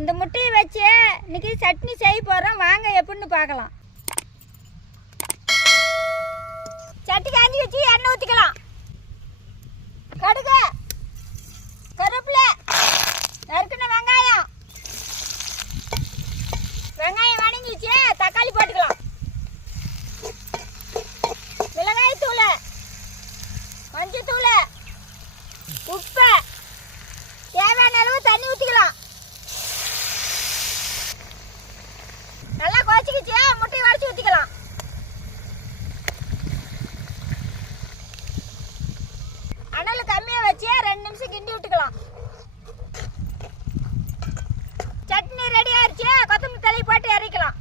இந்த முட்டையை வச்சு இன்னைக்கு சட்னி செய்ய போகிறோம். வாங்க எப்படின்னு பார்க்கலாம். சட்டி காஞ்சி வச்சு எண்ணெய் ஊற்றிக்கலாம். கடுகு, கருவேப்பிலை, நறுக்குன வெங்காயம் வணங்கிச்சு. தக்காளி போட்டுக்கலாம். மிளகாய் தூள், மஞ்சள் தூள், உப்பு, தேவையான அளவு தண்ணி ஊற்றிக்கலாம். நல்லா கொதிச்சுக்கிச்சு. முட்டையை உடைச்சி ஊற்றிக்கலாம். அனல் கம்மியாக வச்சு 2 நிமிஷம் கிண்டி விட்டுக்கலாம். சட்னி ரெடி ஆயிடுச்சு. கொத்தமல்லி தழை போட்டு இறக்கலாம்.